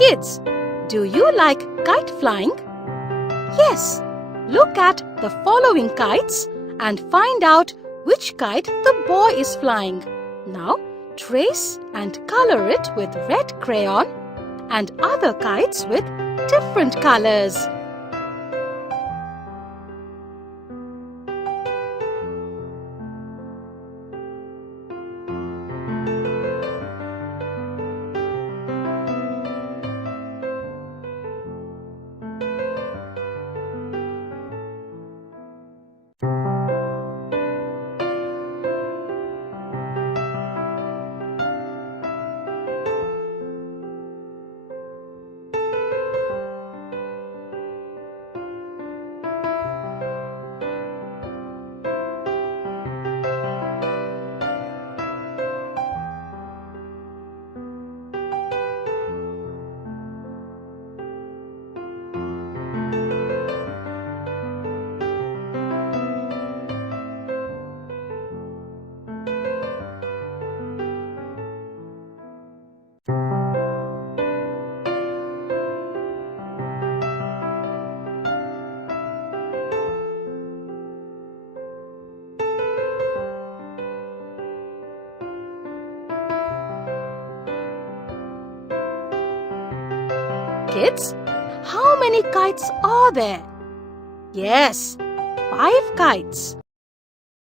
Kids, do you like kite flying? Yes. Look at the following kites and find out which kite the boy is flying. Now, trace and color it with red crayon and other kites with different colors. Kids, how many kites are there? Yes, 5 kites.